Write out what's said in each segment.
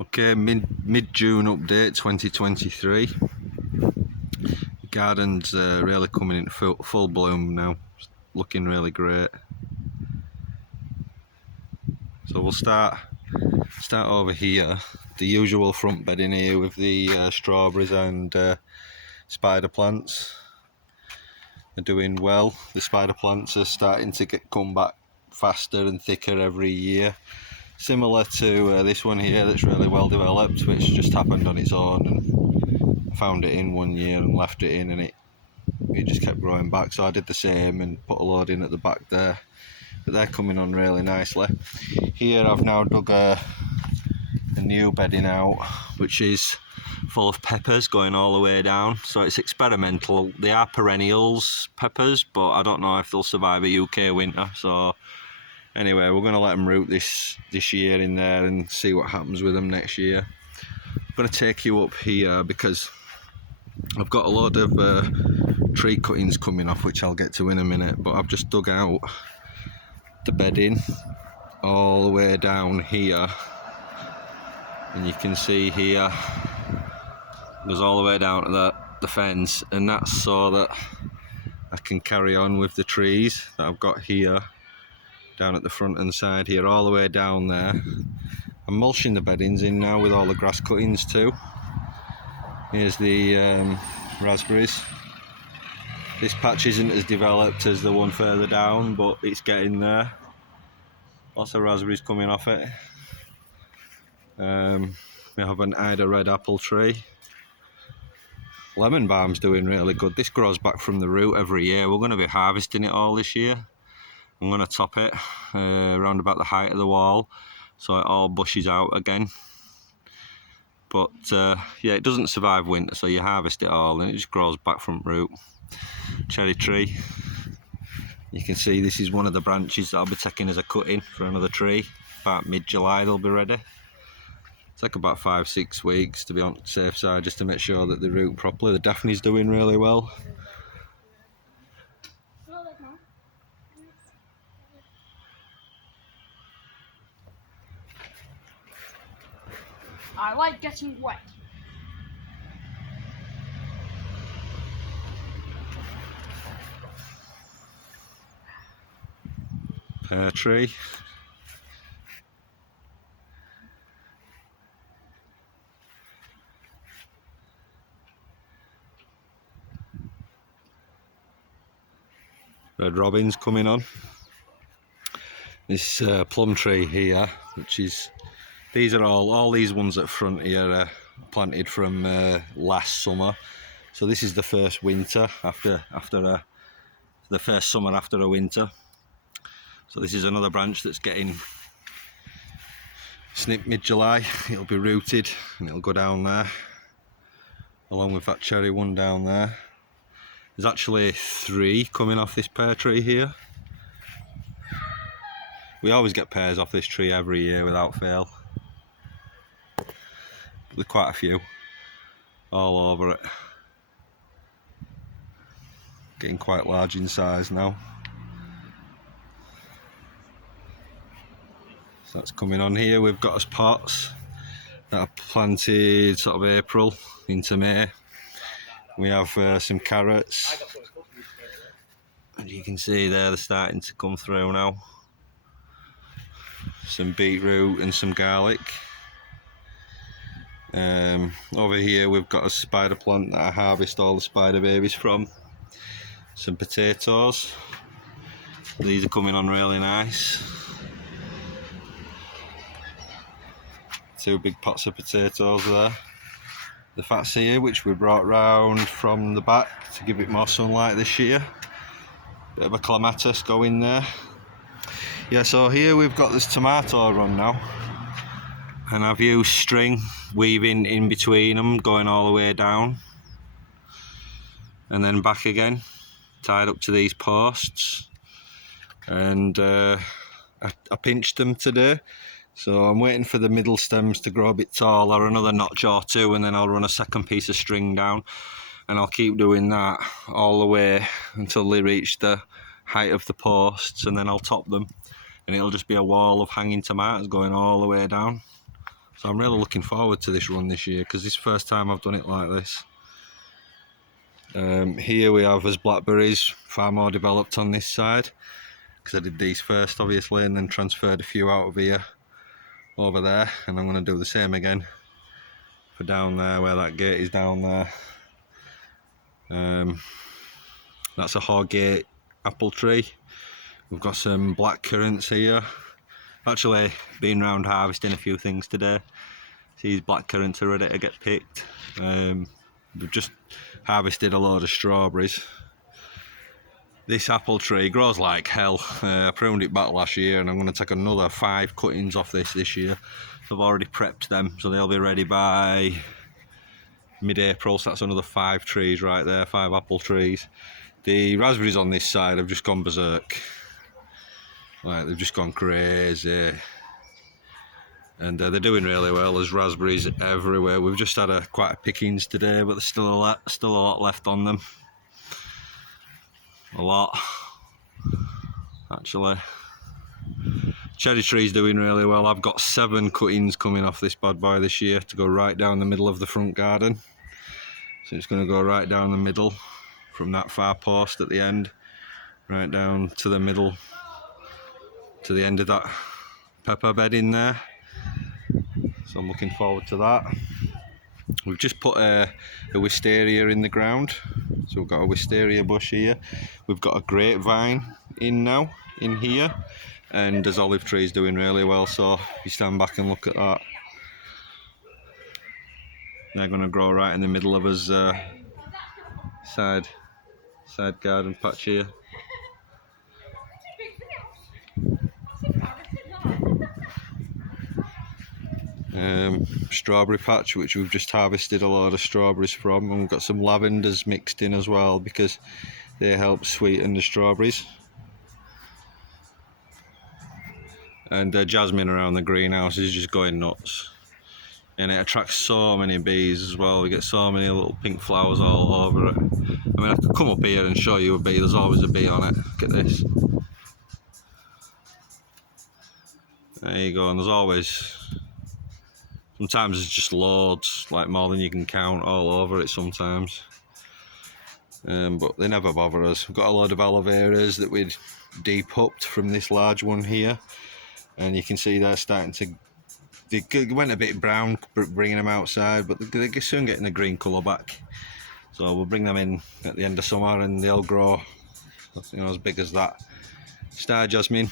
Okay, mid-June update 2023. The garden's really coming into full bloom now. It's looking really great. So we'll start over here. The usual front bed in here with the strawberries and spider plants are doing well. The spider plants are starting to come back faster and thicker every year. Similar to this one here that's really well developed, which just happened on its own, and I found it in one year and left it in, and it just kept growing back. So I did the same and put a load in at the back there, but they're coming on really nicely. Here I've now dug a new bedding out, which is full of peppers going all the way down. So it's experimental. They are perennials peppers, but I don't know if they'll survive a UK winter. So anyway, we're going to let them root this year in there and see what happens with them next year. I'm going to take you up here because I've got a load of tree cuttings coming off, which I'll get to in a minute, but I've just dug out the bedding all the way down here, and you can see here goes all the way down to the fence, and that's so that I can carry on with the trees that I've got here down at the front and side here, all the way down there. I'm mulching the beddings in now with all the grass cuttings too. Here's the raspberries. This patch isn't as developed as the one further down, but it's getting there. Lots of raspberries coming off it. We have an Ida red apple tree. Lemon balm's doing really good. This grows back from the root every year. We're going to be harvesting it all this year. I'm going to top it around about the height of the wall, so it all bushes out again. But yeah, it doesn't survive winter, so you harvest it all and it just grows back from root. Cherry tree. You can see this is one of the branches that I'll be taking as a cutting for another tree. About mid-July they'll be ready. Take about 5-6 weeks to be on the safe side, just to make sure that they root properly. The Daphne's doing really well. I like getting wet. Pear tree. Red robins coming on. This plum tree here, which is, these are all these ones at front here are planted from last summer. So this is the first winter after the first summer after a winter. So this is another branch that's getting snipped mid-July. It'll be rooted and it'll go down there, along with that cherry one down there. There's actually 3 coming off this pear tree here. We always get pears off this tree every year without fail. There's quite a few all over it. Getting quite large in size now. So that's coming on here. We've got us pots that are planted sort of April into May. We have some carrots, and you can see there they're starting to come through now. Some beetroot and some garlic. Over here we've got a spider plant that I harvest all the spider babies from. Some potatoes. These are coming on really nice. 2 big pots of potatoes there. The fats here, which we brought round from the back to give it more sunlight this year. Bit of a clematis going there. Yeah, so here we've got this tomato run now, and I've used string weaving in between them, going all the way down and then back again, tied up to these posts. And I pinched them today, so I'm waiting for the middle stems to grow a bit taller, another notch or 2, and then I'll run a second piece of string down, and I'll keep doing that all the way until they reach the height of the posts, and then I'll top them, and it'll just be a wall of hanging tomatoes going all the way down. So I'm really looking forward to this run this year because this is the first time I've done it like this. Here we have as blackberries, far more developed on this side because I did these first obviously and then transferred a few out of here over there, and I'm going to do the same again for down there where that gate is down there. That's a Horgate apple tree. We've got some black currants here. Actually been round harvesting a few things today. These black currants are ready to get picked. We've just harvested a load of strawberries. This apple tree grows like hell. I pruned it back last year and I'm going to take another 5 cuttings off this year. So I've already prepped them so they'll be ready by mid-April, so that's another 5 trees right there, 5 apple trees. The raspberries on this side have just gone berserk. Like, they've just gone crazy. And they're doing really well. There's raspberries everywhere. We've just had quite a pickings today, but there's still a lot left on them. A lot, actually. Cherry tree's doing really well. I've got 7 cuttings coming off this bad boy this year to go right down the middle of the front garden. So it's going to go right down the middle from that far post at the end, right down to the middle, to the end of that pepper bed in there. So I'm looking forward to that. We've just put a wisteria in the ground. So we've got a wisteria bush here. We've got a grapevine in now, in here. And there's olive trees doing really well, so if you stand back and look at that, they're going to grow right in the middle of us side garden patch here. Strawberry patch, which we've just harvested a lot of strawberries from, and we've got some lavenders mixed in as well because they help sweeten the strawberries. And jasmine around the greenhouse is just going nuts, and it attracts so many bees as well. We get so many little pink flowers all over it. I mean, I could come up here and show you a bee. There's always a bee on it. Look at this. There you go. And there's always, sometimes it's just loads, like more than you can count all over it sometimes. But they never bother us. We've got a load of aloe veras that we'd depupped from this large one here, and you can see they're starting to, they went a bit brown bringing them outside, but they're soon getting the green colour back. So we'll bring them in at the end of summer and they'll grow, you know, as big as that. Star jasmine.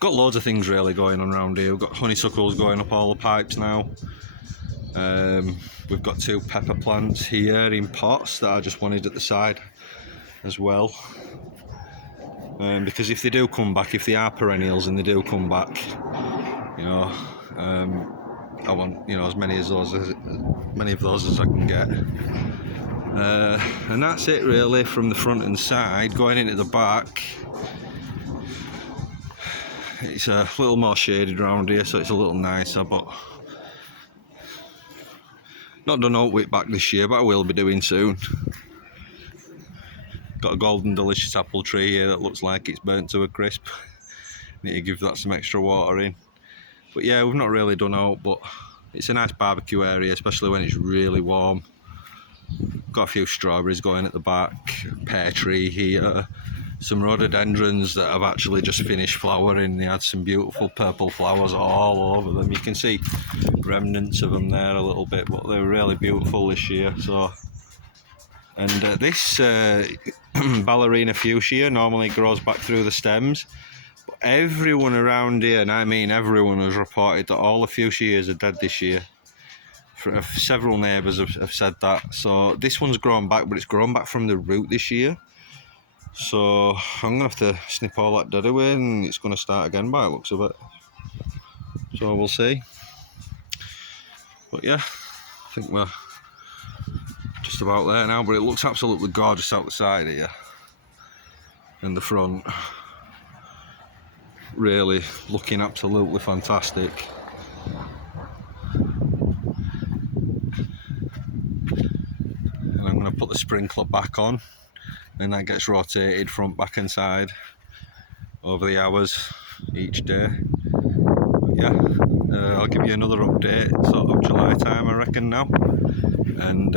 Got loads of things really going on around here. We've got honeysuckles going up all the pipes now. We've got 2 pepper plants here in pots that I just wanted at the side as well. Because if they do come back, if they are perennials and they do come back, you know, I want, you know, as many of those as I can get. And that's it really from the front and side. Going into the back, it's a little more shaded around here, so it's a little nicer, but not done oat wheat back this year, but I will be doing soon. Got a golden delicious apple tree here that looks like it's burnt to a crisp. Need to give that some extra water in. But yeah, we've not really done oat, but it's a nice barbecue area, especially when it's really warm. Got a few strawberries going at the back, a pear tree here, some rhododendrons that have actually just finished flowering. They had some beautiful purple flowers all over them. You can see remnants of them there a little bit, but they're really beautiful this year. So, and this ballerina fuchsia normally grows back through the stems, but everyone around here, and I mean everyone, has reported that all the fuchsias are dead this year. Several neighbours have said that. So this one's grown back, but it's grown back from the root this year. So I'm going to have to snip all that dead away and it's going to start again by the looks of it. So we'll see. But yeah, I think we're just about there now, but it looks absolutely gorgeous out the side here. And the front, really looking absolutely fantastic. And I'm going to put the sprinkler back on, and that gets rotated front, back and side over the hours each day. But yeah, I'll give you another update sort of July time, I reckon now, and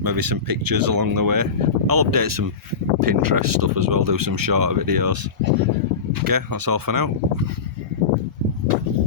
maybe some pictures along the way. I'll update some Pinterest stuff as well, do some shorter videos. Okay, that's all for now.